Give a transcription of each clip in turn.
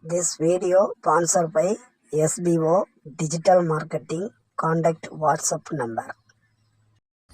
This video sponsored by SBO Digital Marketing. Contact WhatsApp number.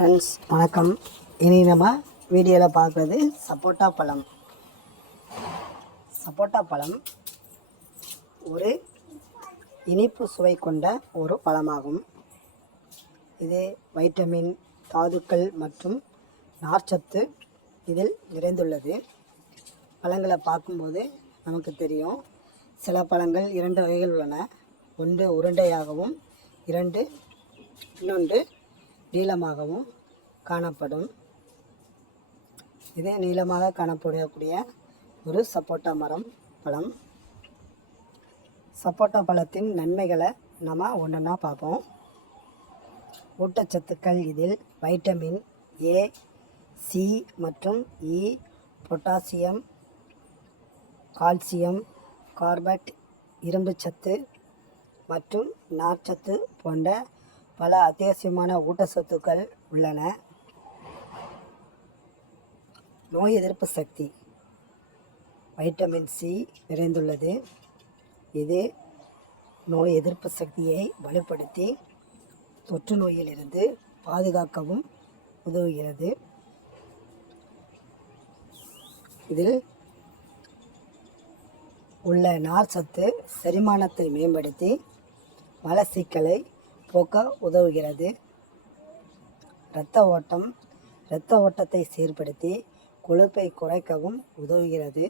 Friends வணக்கம். இனி நம்ம வீடியோவில் பார்க்குறது சப்போட்டா பழம். சப்போட்டா பழம் ஒரு இனிப்பு சுவை கொண்ட ஒரு பழமாகும். இது வைட்டமின் தாதுக்கள் மற்றும் நார்ச்சத்து இதில் நிறைந்துள்ளது. பழங்களை பார்க்கும்போது நமக்கு தெரியும். சில பழங்கள் இரண்டு வகைகள் உள்ளன. ஒன்று உருண்டையாகவும் இரண்டு இன்னொன்று நீளமாகவும் காணப்படும். இது நீளமாக காணப்படக்கூடிய ஒரு சப்போட்டா மரம் பழம். சப்போட்டா பழத்தின் நன்மைகளை நம்ம ஒன்றா பார்ப்போம். ஊட்டச்சத்துக்கள் இதில் வைட்டமின் ஏ சி மற்றும் இ பொட்டாசியம் கால்சியம் கார்பட் இரும்புச்சத்து மற்றும் நார்ச்சத்து போன்ற பல அத்தியாவசியமான ஊட்டச்சத்துக்கள் உள்ளன. நோய் எதிர்ப்பு சக்தி. வைட்டமின் சி நிறைந்துள்ளது. இது நோய் எதிர்ப்பு சக்தியை வலுப்படுத்தி தொற்று நோயிலிருந்து பாதுகாக்கவும் உதவுகிறது. இதில் உள்ள நார் சத்து செரிமானத்தை மேம்படுத்தி மலச்சிக்கலை போக்க உதவுகிறது. இரத்த ஓட்டம் இரத்த ஓட்டத்தை சீர்படுத்தி கொழுப்பை குறைக்கவும் உதவுகிறது.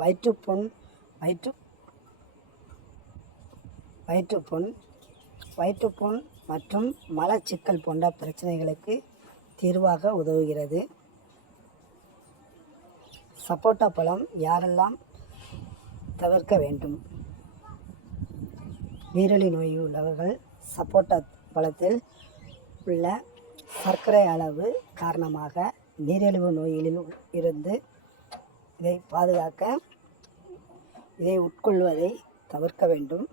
வயிற்றுப்புண் வயிற்று வயிற்றுப்புண் வயிற்றுப்புண் மற்றும் மலச்சிக்கல் போன்ற பிரச்சனைகளுக்கு தீர்வாக உதவுகிறது. சப்போட்டா பழம் யாரெல்லாம் தவிர்க்க வேண்டும்? நீரிழி நோய் உள்ளவர்கள் சப்போட்டா பழத்தில் உள்ள சர்க்கரை அளவு காரணமாக நீரிழிவு நோயிலில் இருந்து இதை பாதுகாக்க இதை உட்கொள்வதை தவிர்க்க வேண்டும்.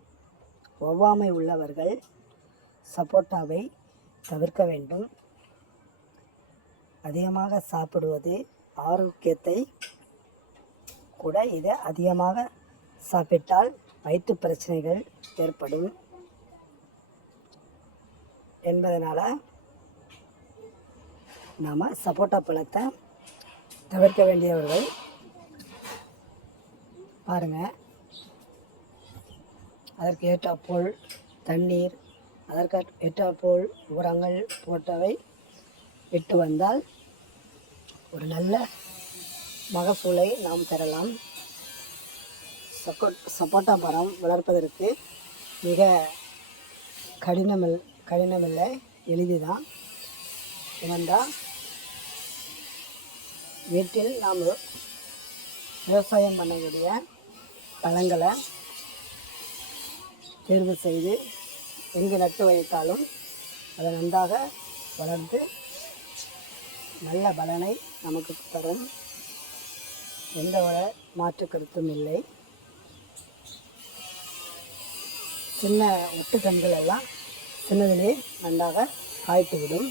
ஒவ்வாமை உள்ளவர்கள் சப்போட்டாவை தவிர்க்க வேண்டும். அதிகமாக சாப்பிடுவது ஆரோக்கியத்தை கூட இதை அதிகமாக சாப்பிட்டால் வயிற்று பிரச்சனைகள் ஏற்படும் என்பதனால் நாம் சப்போட்டா பழத்தை தவிர்க்க வேண்டியவர்கள் பாருங்கள் அதற்கு ஏற்றாற்போல் தண்ணீர் அதற்கு ஏற்றாற்போல் உரங்கள் போட்டவை விட்டு வந்தால் ஒரு நல்ல மகசூலை நாம் பெறலாம். சப்போ சப்போட்டா மரம் வளர்ப்பதற்கு மிக கடினமில் கடினமில்லை எளிதுதான். ஏனென்றால் வீட்டில் நாம் விவசாயம் பண்ணக்கூடிய பழங்களை தேர்வு செய்து எங்கு நட்டு வைத்தாலும் அது நன்றாக வளர்ந்து நல்ல பலனை நமக்கு தரும். எந்த ஒரு மாற்று கருத்தும் இல்லை. சின்ன ஒட்டுக்கண்கள் எல்லாம் சின்னதிலே நன்றாக காய்த்து விடும்